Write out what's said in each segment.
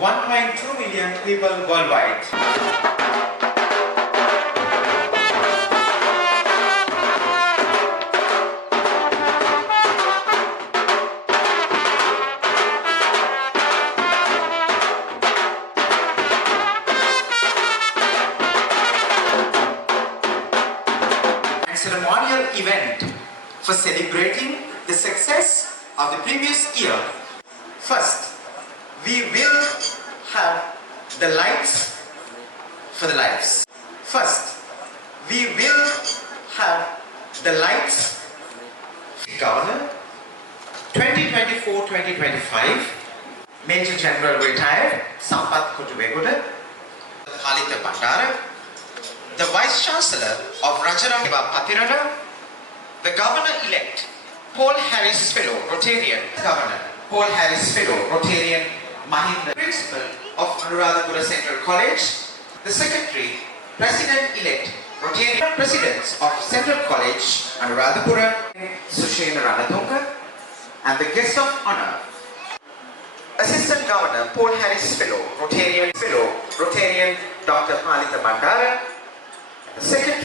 1.2 million people worldwide. And ceremonial event for celebrating the success of the previous year. First, we will have the lights for the lives. First, we will have the lights. Governor, 2024-2025, Major General Retired Sampath Kutuveguda, Halita Bandara, the Vice Chancellor of Rajara Patirana, the Governor-elect Paul Harris Fellow, Rotarian Governor, Paul Harris Fellow, Rotarian Mahinda, Principal of Anuradhapura Central College, the Secretary, President-elect, Rotarian Presidents of Central College, Anuradhapura, Sushena Ranatunga, and the guest of honor, Assistant Governor, Paul Harris Fellow, Rotarian Dr. Halita Bandara, the Secretary,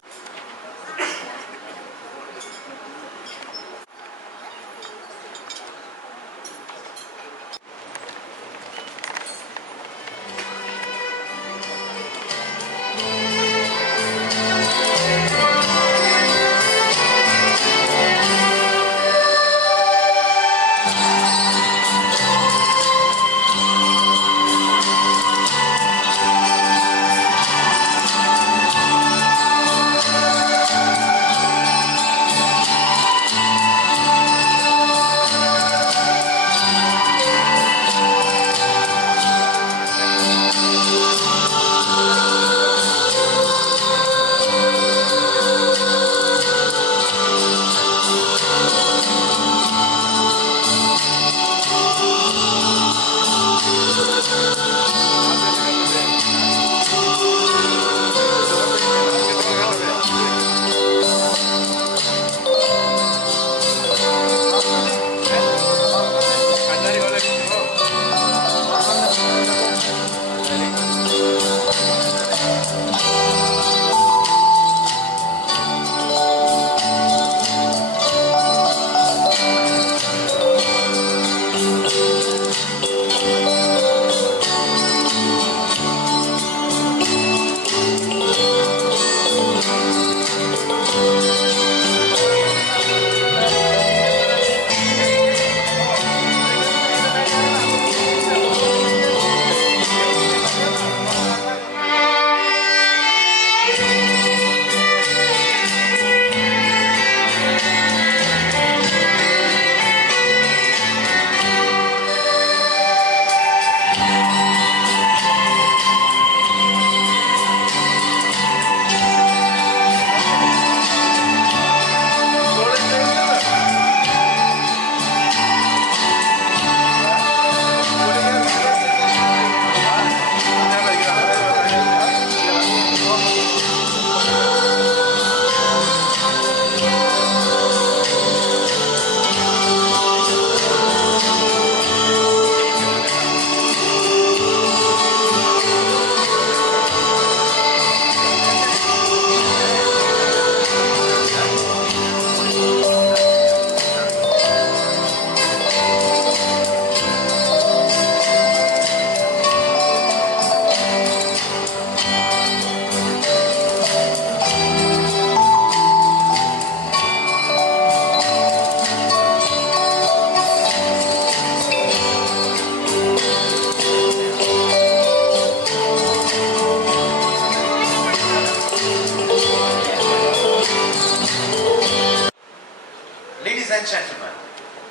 ladies and gentlemen,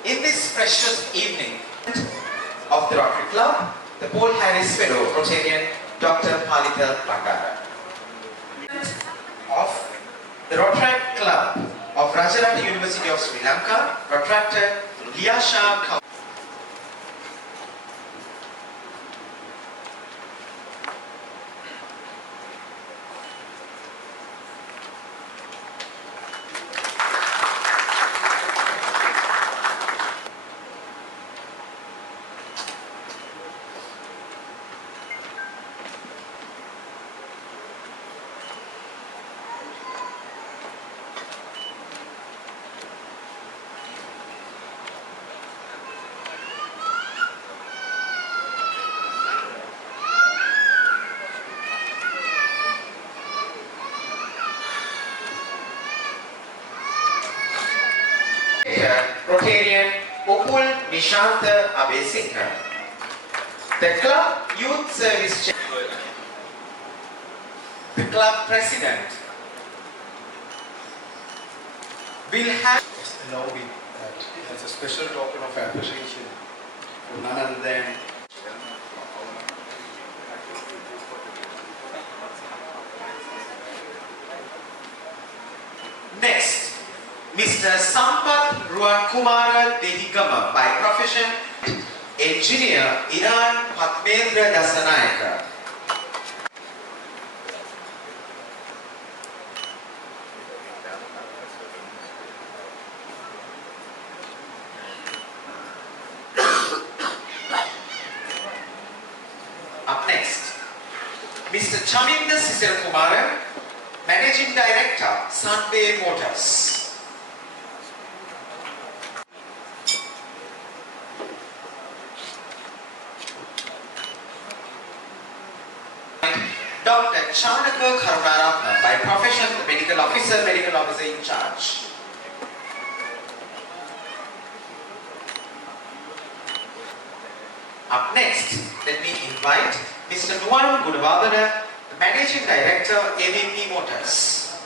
in this precious evening of the Rotary Club, the Paul Harris Fellow, Rotarian Dr. Halita Bandara. Of the Rotary Club of Rajarata University of Sri Lanka, Rotractor Liasha. Nishantha Abesingha. The club youth service the club president will have allow me that as a special token of appreciation for none other than next, Mr. Sampath Ruwakumara Dehigama, by profession engineer Iran Padmendra Dasanayaka. Up next, Mr. Chaminda Sisirakumara, Managing Director, Sunday Motors. Dr. Chanaka Karunaratna, by profession the medical officer in charge. Up next, let me invite Mr. Nuwan Gudavadana, the Managing Director, AVP Motors.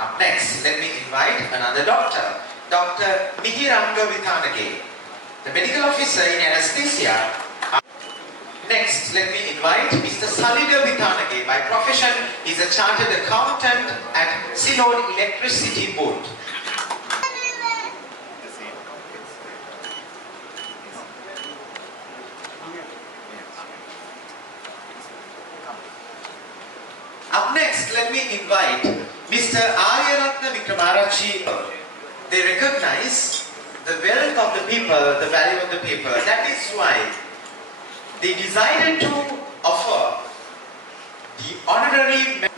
Up next, let me invite another doctor, Dr. Mihiranga Vithanage, the Medical Officer in Anesthesia. Next, let me invite Mr. Salida Vithanage, by profession is a Chartered Accountant at Ceylon Electricity Board. Up next, let me invite Mr. Aryaratna Vikramarachi. They recognize the wealth of the people, the value of the people. That is why they decided to offer the honorary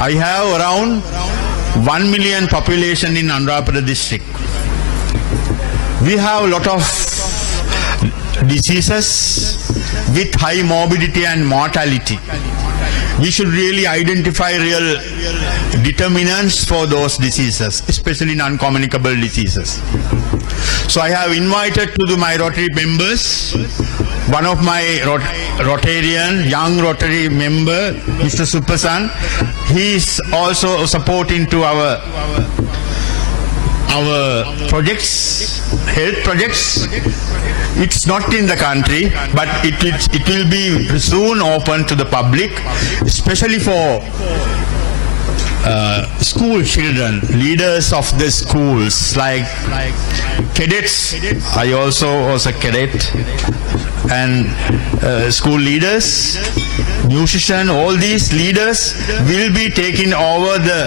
I have around 1 million population in Anuradhapura district. We have a lot of diseases with high morbidity and mortality. We should really identify real determinants for those diseases, especially non-communicable diseases. So I have invited to my Rotary members, one of my Rotarian, young Rotary member, Mr. Supasan. He is also supporting to our projects, health projects. It's not in the country, but it will be soon open to the public, especially for school children, leaders of the schools, like cadets. I also was a cadet, and school leaders, musicians, all these leaders will be taking over the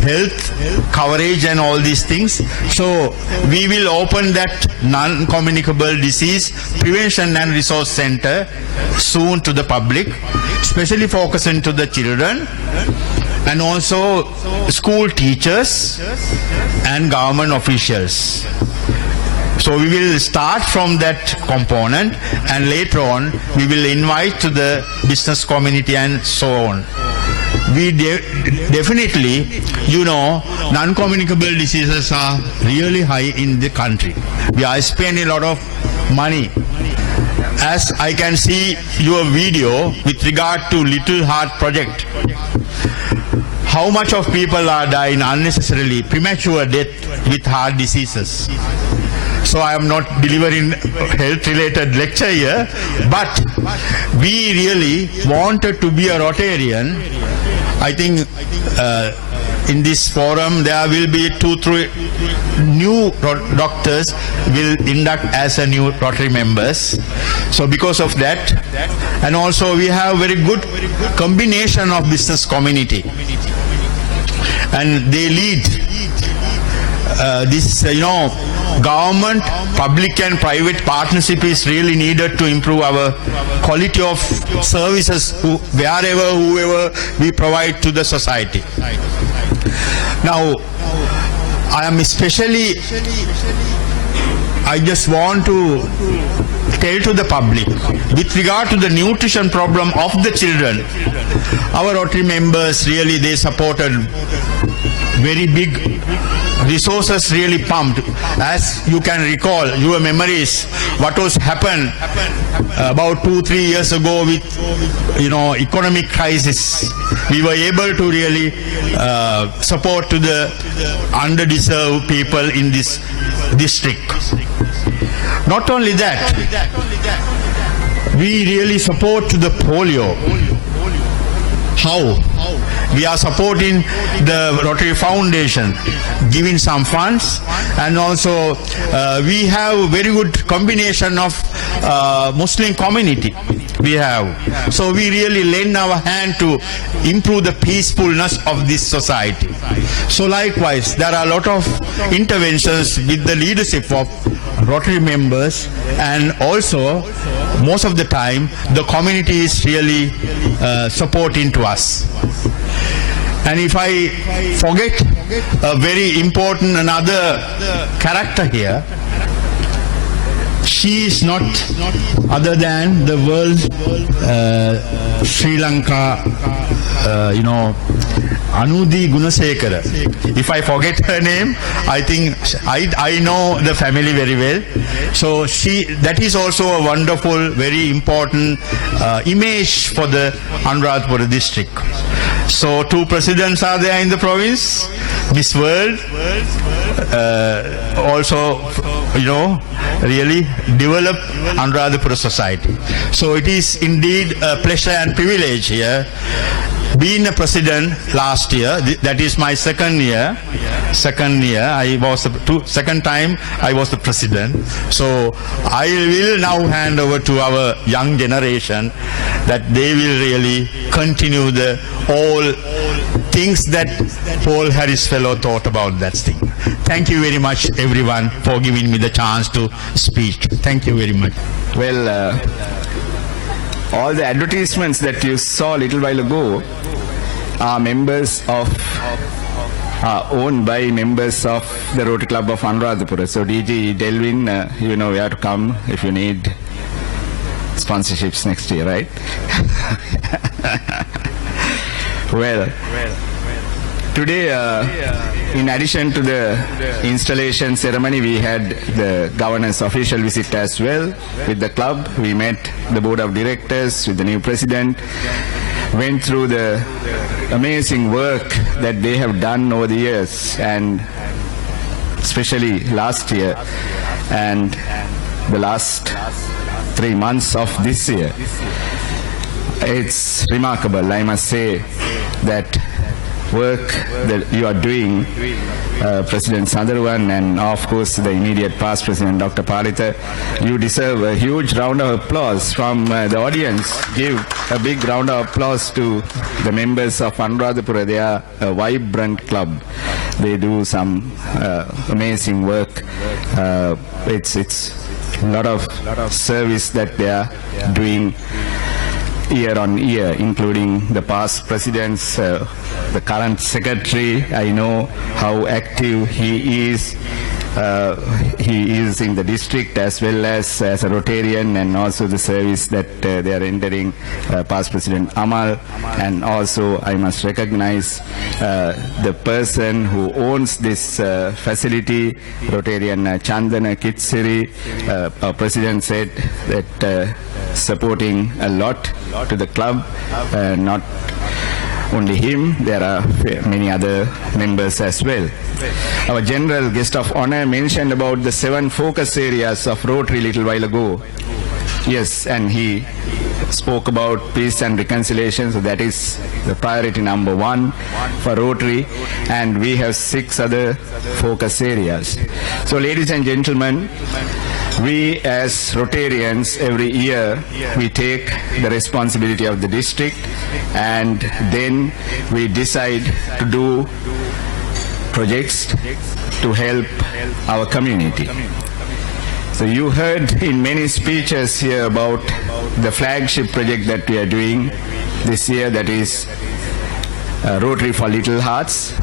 health coverage and all these things. So we will open that non-communicable disease prevention and resource center soon to the public, especially focusing to the children and also school teachers and government officials. So we will start from that component, and later on we will invite to the business community and so on. We definitely, non-communicable diseases are really high in the country. We are spending a lot of money. As I can see your video with regard to Little Heart Project, how much of people are dying unnecessarily, premature death with heart diseases. So I am not delivering health related lecture here, but we really wanted to be a Rotarian. I think in this forum there will be 2-3 new doctors will induct as a new Rotary members. So because of that, and also we have very good combination of business community, and they lead this government, public and private partnership is really needed to improve our quality of services whoever we provide to the society. Now, I just want to tell to the public, with regard to the nutrition problem of the children, our Rotary members really, they supported very big resources, really pumped. As you can recall, your memories, what was happened about 2-3 years ago with economic crisis, we were able to really support to the underdeserved people in this district. Not only that, we really support to the polio. How? We are supporting the Rotary Foundation, giving some funds, and also we have very good combination of Muslim community. We have. So we really lend our hand to improve the peacefulness of this society. So likewise, there are a lot of interventions with the leadership of Rotary members, and also most of the time the community is really supporting to us. And if I forget a very important another character here, she is not other than the world Sri Lanka, Anudi Gunasekara. If I forget her name, I think I know the family very well. So that is also a wonderful, very important image for the Anuradhapura district. So 2 presidents are there in the province, Miss World, also, really develop Anuradhapura society. So it is indeed a pleasure and privilege here. Being a president last year, that is my second year, I was second time I was the president. So I will now hand over to our young generation that they will really continue the all things that Paul Harris fellow thought about that thing. Thank you very much everyone for giving me the chance to speak. Thank you very much. Well, all the advertisements that you saw a little while ago are owned by members of the Rotary Club of Anuradhapura. So DG Delvin, you know where to come if you need sponsorships next year, right? Well, today, in addition to the installation ceremony, we had the governor's official visit as well with the club. We met the board of directors with the new president, went through the amazing work that they have done over the years, and especially last year and the last 3 months of this year. It's remarkable, I must say, that work that you are doing, President Sandharwan, and of course the immediate past President Dr. Paritha. You deserve a huge round of applause from the audience. Give a big round of applause to the members of Anuradhapura. They are a vibrant club. They do some amazing work. It's a lot of service that they are doing year on year, including the past presidents, the current secretary. I know how active he is. He is in the district as well as a Rotarian, and also the service that they are rendering, past President Amal. And also I must recognize the person who owns this facility, Rotarian Chandana Kitsiri. Our president said that supporting a lot to the club, not only him, there are many other members as well. Our general guest of honor mentioned about the 7 focus areas of Rotary little while ago. Yes, and he spoke about peace and reconciliation, so that is the priority number one for Rotary, and we have 6 other focus areas. So ladies and gentlemen, we as Rotarians every year we take the responsibility of the district and then we decide to do projects to help our community. So you heard in many speeches here about the flagship project that we are doing this year, that is Rotary for Little Hearts.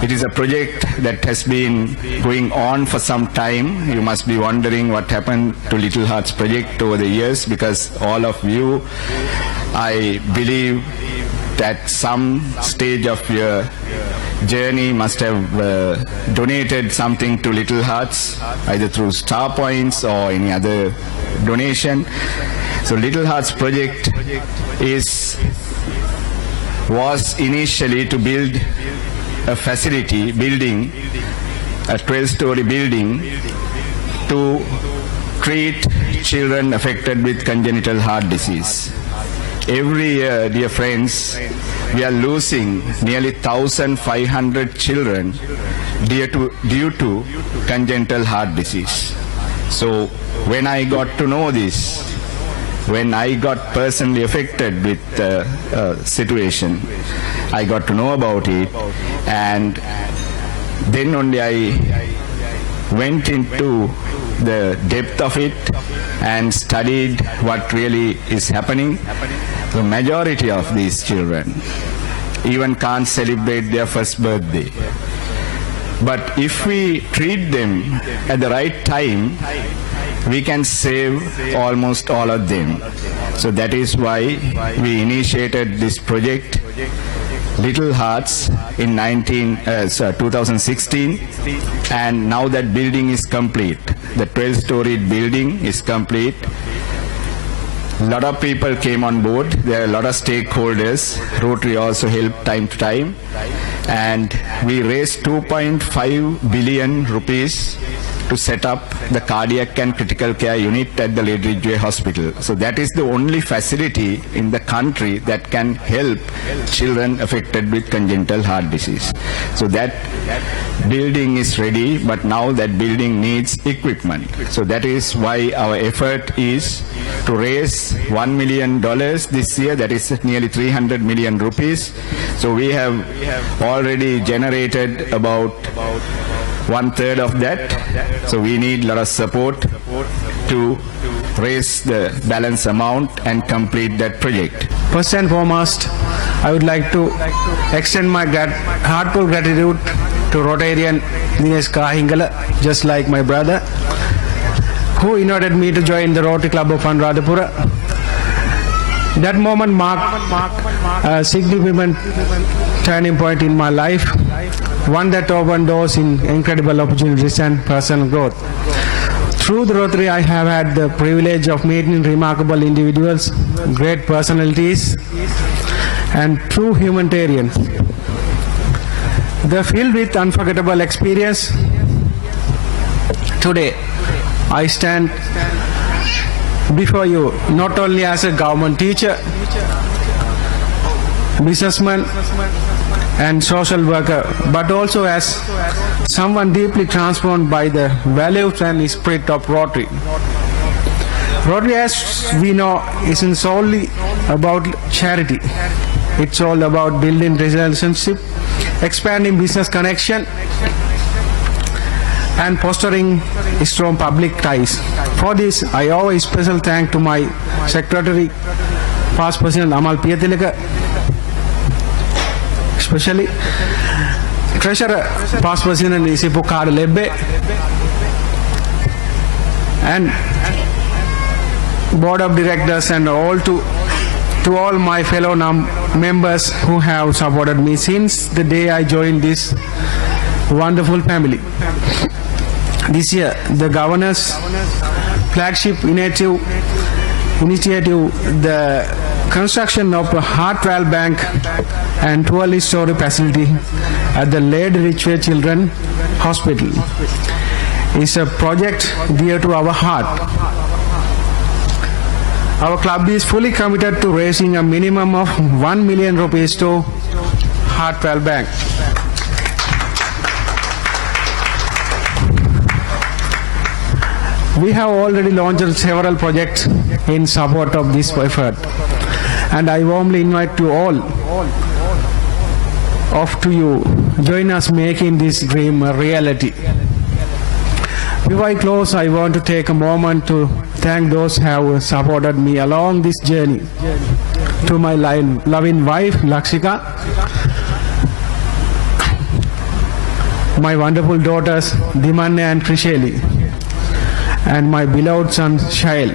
It is a project that has been going on for some time. You must be wondering what happened to Little Hearts project over the years, because all of you, I believe, at some stage of your journey must have donated something to Little Hearts, either through star points or any other donation. So Little Hearts project was initially to build a facility, building a 12-story building to treat children affected with congenital heart disease. Every year, dear friends, we are losing nearly 1,500 children due to congenital heart disease. So when I got to know this, when I got personally affected with the situation, I got to know about it, and then only I went into the depth of it and studied what really is happening. The majority of these children even can't celebrate their first birthday. But if we treat them at the right time, we can save almost all of them. So that is why we initiated this project, Little Hearts, in 2016, and now that building is complete. The 12-storied building is complete. A lot of people came on board. There are a lot of stakeholders. Rotary also helped time to time. And we raised 2.5 billion rupees to set up the cardiac and critical care unit at the Lady Ridgeway Hospital. So that is the only facility in the country that can help children affected with congenital heart disease. So that building is ready, but now that building needs equipment. So that is why our effort is to raise $1 million this year. That is nearly 300 million rupees. So we have already generated about 1/3 of that. So we need a lot of support to raise the balance amount and complete that project. First and foremost, I would like to extend my heartfelt gratitude to Rotarian Dinesh Kahingala, just like my brother, who invited me to join the Rotary Club of Anuradhapura. That moment marked a significant turning point in my life, one that opened doors in incredible opportunities and personal growth. Through the Rotary, I have had the privilege of meeting remarkable individuals, great personalities, and true humanitarians. They're filled with unforgettable experience. Today, I stand before you not only as a government teacher, businessman, and social worker, but also as someone deeply transformed by the values and spirit of Rotary. Rotary, as we know, isn't solely about charity. It's all about building relationship, expanding business connection, and fostering strong public ties. For this, I owe a special thanks to my Secretary, Past President Amal Piyatilaka, especially Treasurer, Past President Isipu Lebbe, and Board of Directors, and to all my fellow members who have supported me since the day I joined this wonderful family. This year, the Governor's flagship initiative, the construction of a heart valve bank and 12-story facility at the Lady Ridgeway Children's Hospital, is a project dear to our heart. Our club is fully committed to raising a minimum of 1 million rupees to Heartwell Bank. We have already launched several projects in support of this effort, and I warmly invite to all of you join us making this dream a reality. Before I close, I want to take a moment to thank those who have supported me along this journey. To my loving wife, Lakshika, my wonderful daughters, Dimanne and Trisheli, and my beloved son, Shail.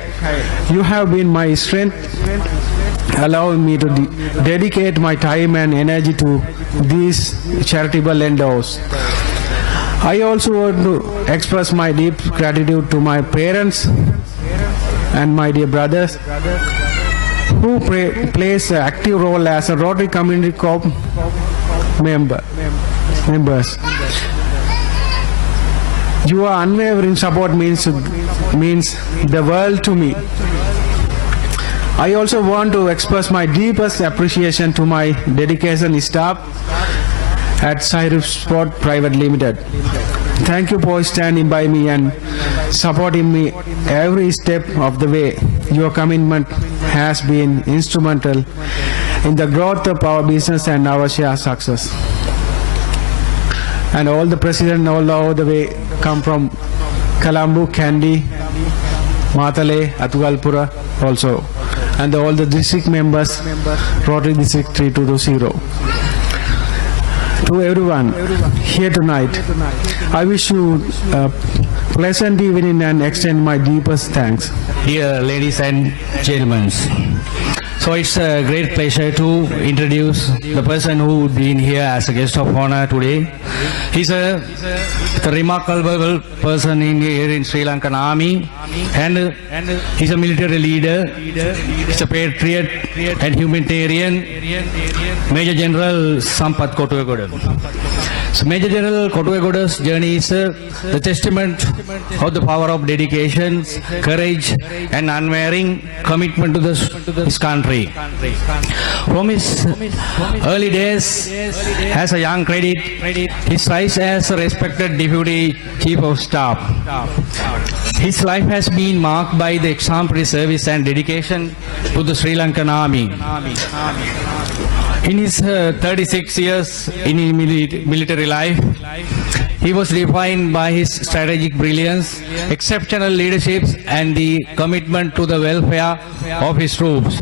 You have been my strength, allowing me to dedicate my time and energy to these charitable endeavors. I also want to express my deep gratitude to my parents and my dear brothers who plays an active role as a Rotary Community Corp members. Your unwavering support means the world to me. I also want to express my deepest appreciation to my dedication staff at Cyrus Sport Private Limited. Thank you for standing by me and supporting me every step of the way. Your commitment has been instrumental in the growth of our business and our shared success. And all the presidents all over the way come from Colombo, Kandy, Matale, Anuradhapura also, and all the district members, Rotary District 320. To everyone here tonight, I wish you a pleasant evening and extend my deepest thanks. Dear ladies and gentlemen, so it's a great pleasure to introduce the person who been here as a guest of honor today. He's a remarkable person here in Sri Lankan Army, and he's a military leader. He's a patriot and humanitarian. Major General Sampath Kotuvegoda. So Major General Kotuvegoda's journey is the testament of the power of dedication, courage, and unwavering commitment to his country. From his early days as a young cadet, his rise as a respected Deputy Chief of Staff. His life has been marked by the exemplary service and dedication to the Sri Lankan Army. In his 36 years in military life, he was defined by his strategic brilliance, exceptional leadership, and the commitment to the welfare of his troops.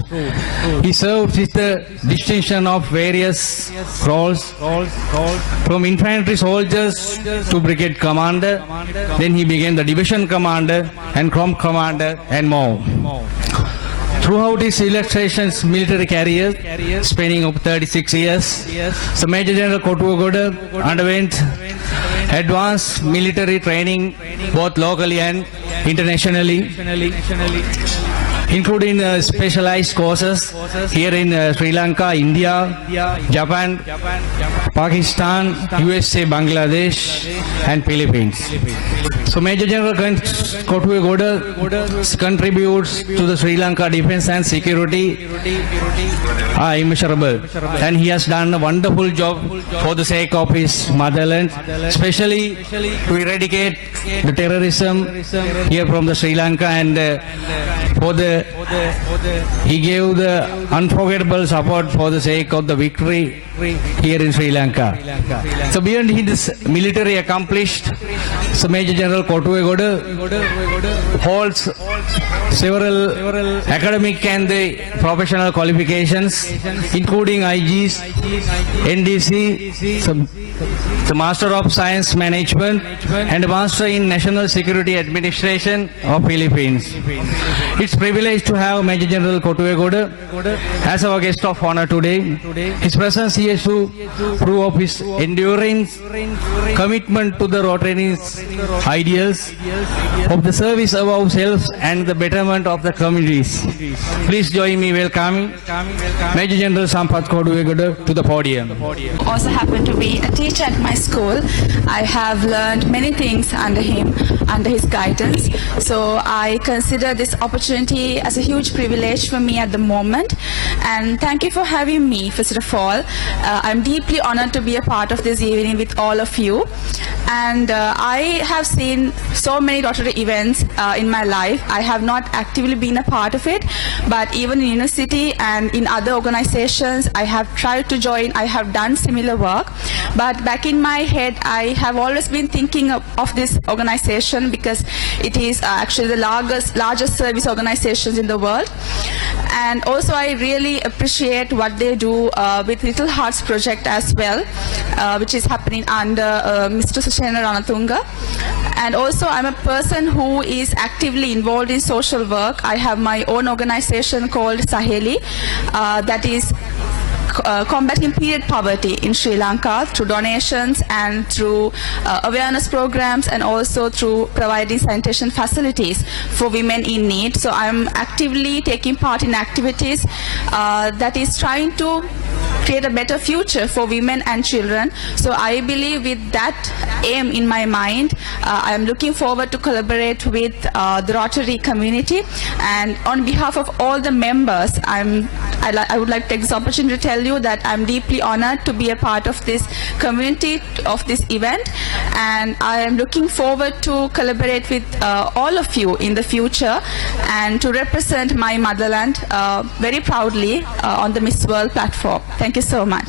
He served with the distinction of various roles, from infantry soldiers to brigade commander. Then he became the division commander and corps commander and more. Throughout his illustrations military career, spanning of 36 years, the Major General Kotuvegoda underwent advanced military training both locally and internationally, including specialized courses here in Sri Lanka, India, Japan, Pakistan, USA, Bangladesh, and Philippines. So Major General Kotuvegoda contributes to the Sri Lanka defense and security are immeasurable, and he has done a wonderful job for the sake of his motherland, especially to eradicate the terrorism here from the Sri Lanka, and he gave the unforgettable support for the sake of the victory here in Sri Lanka. So beyond his military accomplished, so Major General Kotuvegoda holds several academic and the professional qualifications, including IGs, NDC, the Master of Science Management, and Master in National Security Administration of Philippines. It's a privilege to have Major General Kotuvegoda as our guest of honor today. His presence here to prove of his enduring commitment to the Rotary ideal ideals of the service of ourselves and the betterment of the communities. Please join me welcoming Major General Sampath Koduwegoda to the podium. Also happen to be a teacher at my school. I have learned many things under him, under his guidance. So I consider this opportunity as a huge privilege for me at the moment. And thank you for having me, first of all. I'm deeply honored to be a part of this evening with all of you. And I have seen so many Rotary events in my life. I have not actively been a part of it, but even in university and in other organizations, I have tried to join. I have done similar work. But back in my head, I have always been thinking of this organization because it is actually the largest service organizations in the world. And also I really appreciate what they do with Little Hearts project as well, which is happening under Mr. Sushena Ranatunga. And also I'm a person who is actively involved in social work. I have my own organization called Saheli that is combating period poverty in Sri Lanka through donations and through awareness programs, and also through providing sanitation facilities for women in need. So I'm actively taking part in activities that is trying to create a better future for women and children. So I believe with that aim in my mind, I am looking forward to collaborate with the Rotary community. And on behalf of all the members, I would like to take this opportunity to tell you that I'm deeply honored to be a part of this community, of this event, and I am looking forward to collaborate with all of you in the future and to represent my motherland very proudly on the Miss World platform. Thank you so much.